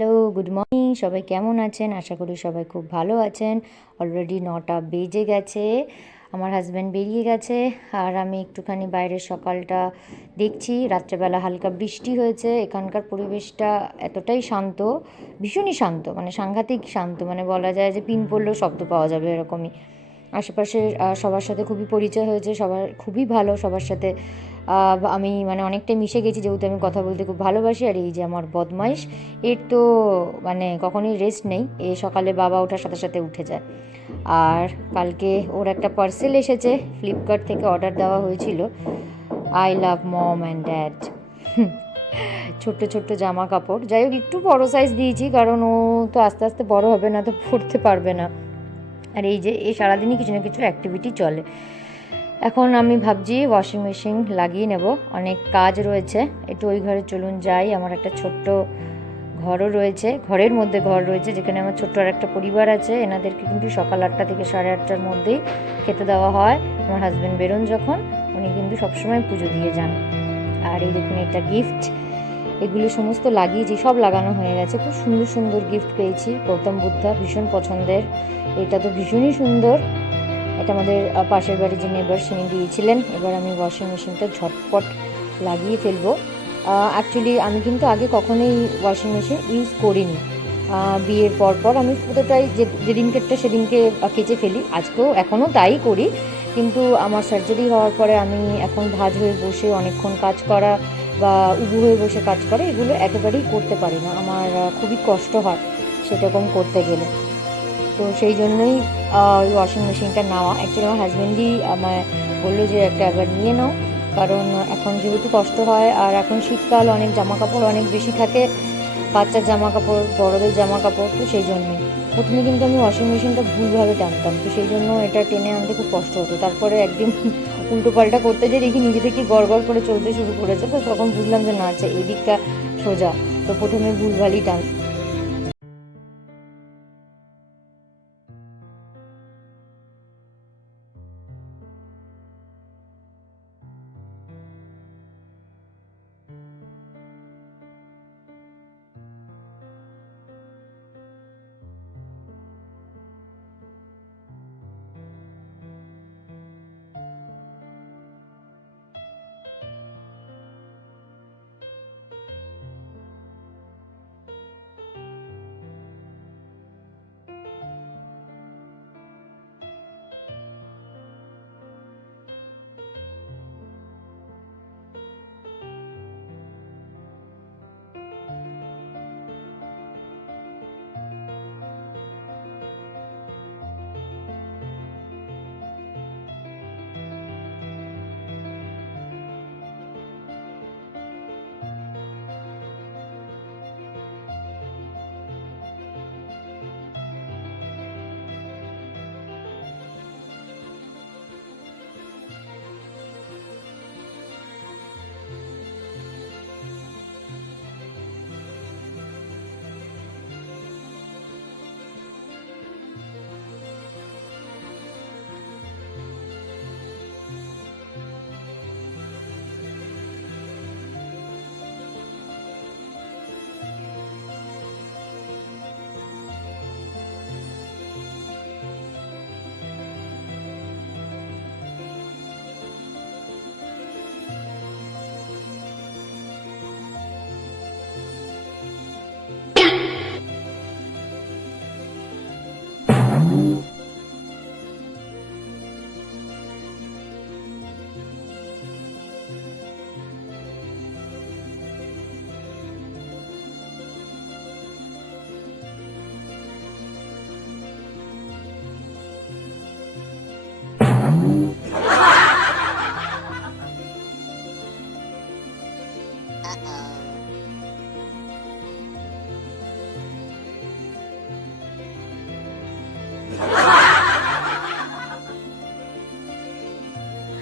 Hello, good morning. সবাই কেমন আছেন? আশা করি সবাই খুব ভালো আছেন। অলরেডি 9টা বেজে গেছে, আমার হাজব্যান্ড বেরিয়ে গেছে আর আমি একটুখানি বাইরের সকালটা দেখছি। রাত্রেবেলা হালকা বৃষ্টি হয়েছে। এখানকার পরিবেশটা এতটাই শান্ত, ভীষণই শান্ত, মানে সাংঘাতিক শান্ত, মানে বলা যায় যে পিন পড়লেও শব্দ পাওয়া যাবে এরকমই। আশেপাশের সবার সাথে খুবই পরিচয় হয়েছে, সবার খুবই ভালো সবার সাথে। আমি মানে অনেকটাই মিশে গেছি, যেহেতু আমি কথা বলতে খুব ভালোবাসি। আর এই যে আমার বদমাইশ, এর তো মানে কখনোই রেস্ট নেই। এ সকালে বাবা ওঠার সাথে সাথে উঠে যায়। আর কালকে ওর একটা পার্সেল এসেছে, ফ্লিপকার্ট থেকে অর্ডার দেওয়া হয়েছিল। I love mom and dad. ছোট্ট ছোট্ট জামা কাপড়, যাই হোক একটু বড় সাইজ দিয়েছি, কারণ ও তো আস্তে আস্তে বড় হবে না, তো পরতে পারবে না। আর এই যে এ সারাদিনই কিছু না কিছু অ্যাক্টিভিটি চলে। এখন আমি ভাবছি ওয়াশিং মেশিন লাগিয়ে নেব, অনেক কাজ রয়েছে। একটু ওই ঘরে চলুন যাই। আমার একটা ছোট্ট ঘরও রয়েছে, ঘরের মধ্যে ঘর রয়েছে, যেখানে আমার ছোট্ট আর একটা পরিবার আছে। এনাদেরকে কিন্তু সকাল 8টা থেকে 8:30টার মধ্যেই খেতে দেওয়া হয়। আমার হাজব্যান্ড বেরোন যখন, উনি কিন্তু সবসময় পুজো দিয়ে যান। আর এই দেখুন, এটা গিফট, এগুলো সমস্ত লাগিয়েছি, সব লাগানো হয়ে গেছে। খুব সুন্দর সুন্দর গিফট পেয়েছি। গৌতম বুদ্ধা ভীষণ পছন্দের, এটা তো ভীষণই সুন্দর। এটা আমাদের পাশের বাড়ি যে নেবার, তিনি দিয়েছিলেন। এবার আমি ওয়াশিং মেশিনটা ঝটপট লাগিয়ে ফেলবো। অ্যাকচুয়ালি আমি কিন্তু আগে কখনোই ওয়াশিং মেশিন ইউজ করিনি। বিয়ের পর আমি পুরোটাই যেদিনকেরটা সেদিনকে কেচে ফেলি। আজকেও এখনও তাই করি, কিন্তু আমার সার্জারি হওয়ার পরে আমি এখন ভাঁজ হয়ে বসে অনেকক্ষণ কাজ করা বা উবু হয়ে বসে কাজ করা, এগুলো একেবারেই করতে পারি না। আমার খুবই কষ্ট হয় সেরকম করতে গেলে। তো সেই জন্যই ওই ওয়াশিং মেশিনটা নেওয়া। অ্যাকচুয়ালি আমার হাজব্যান্ডই আমায় বললো যে একটা একবার নিয়ে নাও, কারণ এখন যেহেতু কষ্ট হয়। আর এখন শীতকাল, অনেক জামা কাপড় অনেক বেশি থাকে, বাচ্চার জামা কাপড়, বড়দের জামা কাপড়। তো সেই জন্যই প্রথমে কিন্তু আমি ওয়াশিং মেশিনটা ভুলভাবে টানতাম, তো সেই জন্য এটা টেনে আনতে খুব কষ্ট হতো। তারপরে একদিন উল্টো পাল্টা করতে যেয়ে দেখি নিজে থেকে গড় করে চলতে শুরু করেছে। তো তখন বুঝলাম যে না, আচ্ছা এই দিকটা সোজা। তো প্রথমে ভুলভালই টান।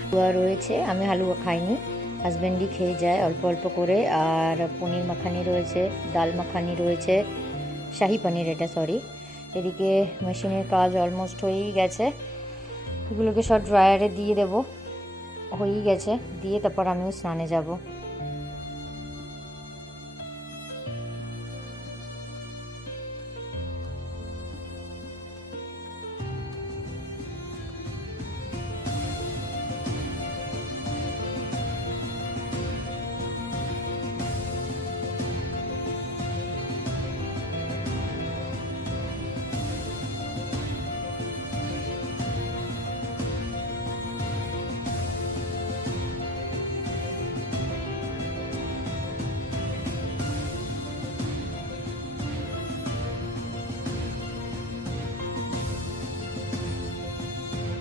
হালুয়া রয়েছে, আমি হালুয়া খাইনি, হাজব্যান্ডই খেয়ে যায় অল্প অল্প করে। আর পনির মাখানি রয়েছে, ডাল মাখানি রয়েছে, শাহি পনির এটা, সরি। এদিকে মেশিনের কাজ অলমোস্ট হয়েই গেছে, এগুলোকে সব ড্রায়ারে দিয়ে দেবো। হয়েই গেছে, দিয়ে তারপর আমিও স্নানে যাব।